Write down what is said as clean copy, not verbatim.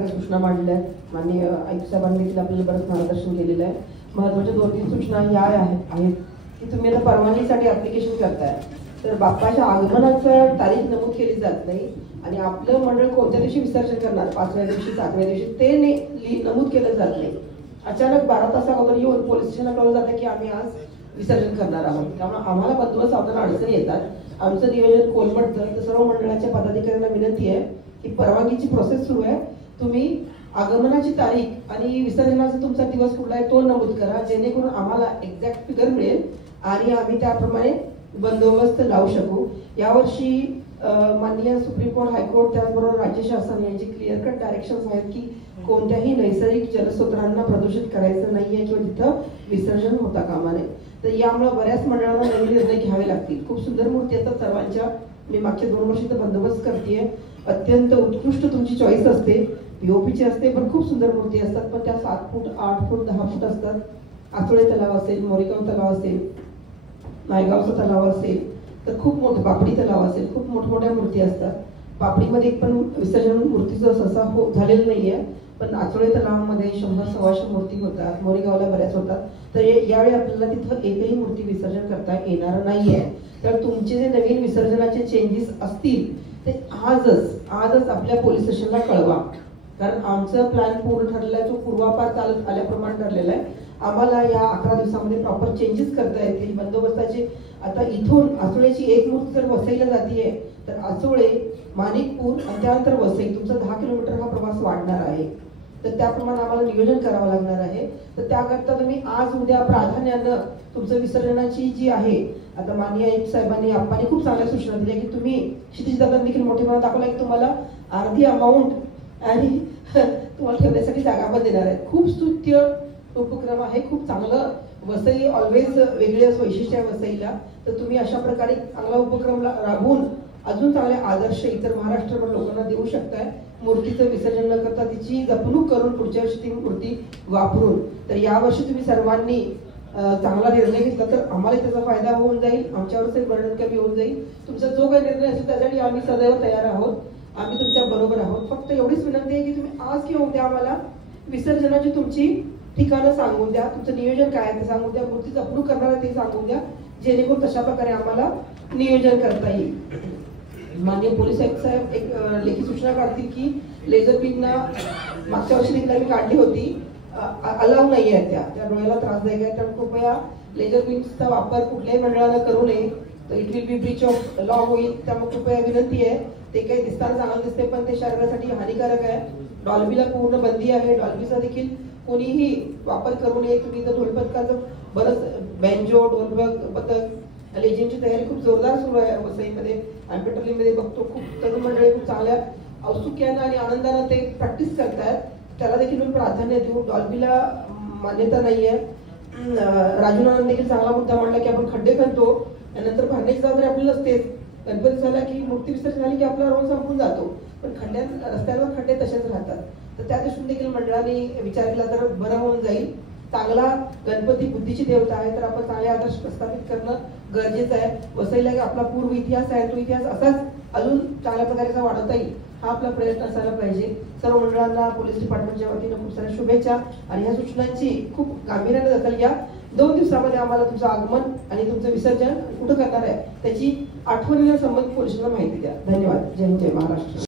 सगळ्या सूचना मांडल्या आहेत. माननीय आयुक्त साहेबांनी देखील आपल्याला बरंच मार्गदर्शन केलेलं आहे. महत्त्वाच्या 2-3 सूचना या आहेत की तुम्ही आता परवानगीसाठी ऍप्लिकेशन करताय तर बाप्पाच्या आगमनाचं तारीख नमूद केली जात नाही आणि आपलं मंडळ कोणत्या दिवशी विसर्जन करणार, 5व्या दिवशी 7व्या दिवशी ते नमूद केलं जात नाही. अचानक 12 तास अगोदर येऊन पोलीस स्टेशनला कळवलं जातं की आम्ही आज विसर्जन करणार आहोत. त्यामुळे आम्हाला बंदोबस्त सावधान अडचणी येतात, आमचं नियोजन कोलमडतं. तर सर्व मंडळाच्या पदाधिकाऱ्यांना विनंती आहे की परवानगीची प्रोसेस सुरू आहे, तुम्ही आगमनाची तारीख आणि विसर्जनाचा तुमचा दिवस कुठला आहे तो नमूद करा, जेणेकरून आम्हाला एक्झॅक्ट फिगर मिळेल आणि आम्ही त्याप्रमाणे बंदोबस्त लावू शकू. यावर्षी माननीय सुप्रीम कोर्ट, हायकोर्ट त्याचबरोबर राज्य शासन यांची क्लिअर कट डायरेक्शन्स आहेत की कोणत्याही नैसर्गिक जलस्रोतांना प्रदूषित करायचं नाहीये किंवा तिथं विसर्जन होता कामा नये. तर यामुळे बऱ्याच मंडळांना नवीन निर्णय घ्यावे लागतील. खूप सुंदर मूर्ती असतात सर्वांच्या, मी मागच्या 2 वर्षाचा बंदोबस्त करतेय. अत्यंत उत्कृष्ट तुमची चॉईस असते, पीओपीची असते, पण खूप सुंदर मूर्ती असतात. पण त्या 7 फूट 8 फूट 10 फूट असतात. आचोळे तलाव असेल, मोरेगाव तलाव असेल, नायगावचा तलाव असेल, तर खूप मोठं पापडी तलाव असेल, खूप मोठमोठ्या मूर्ती असतात. पापडीमध्ये एक पण विसर्जन मूर्तीचं सहसा झालेलं नाहीये, पण आचोळे तलावामध्ये 100-125 मूर्ती होतात, मोरेगावला बऱ्याच होतात. तर यावेळी आपल्याला तिथं एकही मूर्ती विसर्जन करता येणार नाहीये. तर तुमचे जे नवीन विसर्जनाचे चेंजेस असतील ते आजच आपल्या पोलीस स्टेशनला कळवा, कारण आमचं प्लॅन पूर्ण ठरलेला आहे, तो पूर्वापार चालत आल्याप्रमाणे ठरलेला आहे. आम्हाला या 11 दिवसामध्ये प्रॉपर चेंजेस करता येतील बंदोबस्ताचे. आता इथून आचोळेची एक मूर्ती जर वसईला जातीये तर आचोळे, माणिकपूर आणि त्यानंतर वसई, तुमचा 10 किलोमीटर हा प्रवास वाढणार आहे. तर त्याप्रमाणे आम्हाला नियोजन करावं लागणार आहे. तर त्याकरता तुम्ही आज उद्या प्राधान्यानं तुमचं विसर्जनाची जी आहे, आता माननीय आयुक्त साहेबांनी आप्पांनी खूप चांगल्या सूचना दिल्या की तुम्ही क्षितिज दादा देखील मोठेपणा दाखवला की तुम्हाला अर्धी अमाऊंट आणि तुम्हाला ठेवण्यासाठी जागा पण देणार आहे. खूप स्तुत्य उपक्रम आहे, खूप चांगलं. वसई ऑलवेज वेगळे वैशिष्ट्य आहे वसईला. तर तुम्ही अशा प्रकारे चांगला उपक्रम राबवून अजून चांगले आदर्श इतर महाराष्ट्रभर लोकांना देऊ शकताय. मूर्तीचं विसर्जन न करता तिची जपणूक करून पुढच्या वर्षी ती मूर्ती वापरून. तर यावर्षी तुम्ही सर्वांनी चांगला निर्णय घेतला तर आम्हाला त्याचा फायदा होऊन जाईल, आमच्यावरच बर्डन कमी होऊन जाईल. तुमचा जो काही निर्णय असेल त्यासाठी आम्ही सदैव तयार आहोत, आम्ही तुमच्या बरोबर आहोत. फक्त एवढीच विनंती आहे की तुम्ही आज किंवा उद्या आम्हाला विसर्जनाची तुमची ठिकाणं सांगून द्या, तुमचं नियोजन काय आहे ते सांगून द्या, मूर्ती जपणूक करणार आहे ते सांगून द्या, जेणेकरून तशा प्रकारे आम्हाला नियोजन करता येईल. माननीय पोलीस आयुक्त साहेब एक लेखी सूचना काढतील की लेझर बीमना मागच्या वर्षी देखील आम्ही काढली होती, अलाव नाही आहे, त्या डोळ्याला त्रासदायक आहे. त्यामुळे कृपया लेझर बीम्सचा वापर कुठल्याही मंडळाला करू नये, तर it will be Breach of law होईल. त्यामुळे कृपया विनंती आहे, ते काही दिसताना चांगलं दिसते पण ते शरीरासाठी हानिकारक आहे. डॉल्बीला पूर्ण बंदी आहे, डॉल्बीचा देखील कोणीही वापर करू नये. तुम्ही तर ढोलपथकाचं बरंच बँजो, ढोलपथक, पथक, लेझिमची तयारी खूप जोरदार सुरू आहे वसईमध्ये. आम्ही पेट्रोलिंगमध्ये बघतो खूप तरुण मंडळी खूप चांगल्या औत्सुक्यानं आणि आनंदानं ते प्रॅक्टिस करतायत. त्याला देखील प्राधान्य देऊ. डॉल्बीला मान्यता नाही आहे. राजूनानं देखील चांगला मुद्दा मांडला की आपण खड्डे करतो, त्यानंतर भरण्याची जबाबदारी आपल्याला असतेच. गणपती झाला की मूर्ती विसर्जन झाली की आपला रोल संपून जातो, पण रस्त्यांवर खड्डे तसेच राहतात. तर त्या दृष्टीने देखील मंडळाने विचार केला तर बरं होऊन जाईल. चांगला गणपती बुद्धीची देवता आहे, तर आपण चांगले आदर्श प्रस्थापित करणं गरजेचं आहे. वसईला आपला पूर्व इतिहास आहे, तो इतिहास असाच अजून चांगल्या प्रकारे वाढवता येईल हा आपला प्रयत्न असायला पाहिजे. सर्व मंडळांना पोलीस डिपार्टमेंटच्या वतीनं खूप साऱ्या शुभेच्छा आणि ह्या सूचनांची खूप गांभीर्याने दखल घ्या. 2 दिवसामध्ये आम्हाला तुमचं आगमन आणि तुमचं विसर्जन कुठं करणार आहे त्याची आठवणीला संबंधित पोलिसांना माहिती द्या. धन्यवाद. जय हिंद, जय महाराष्ट्र.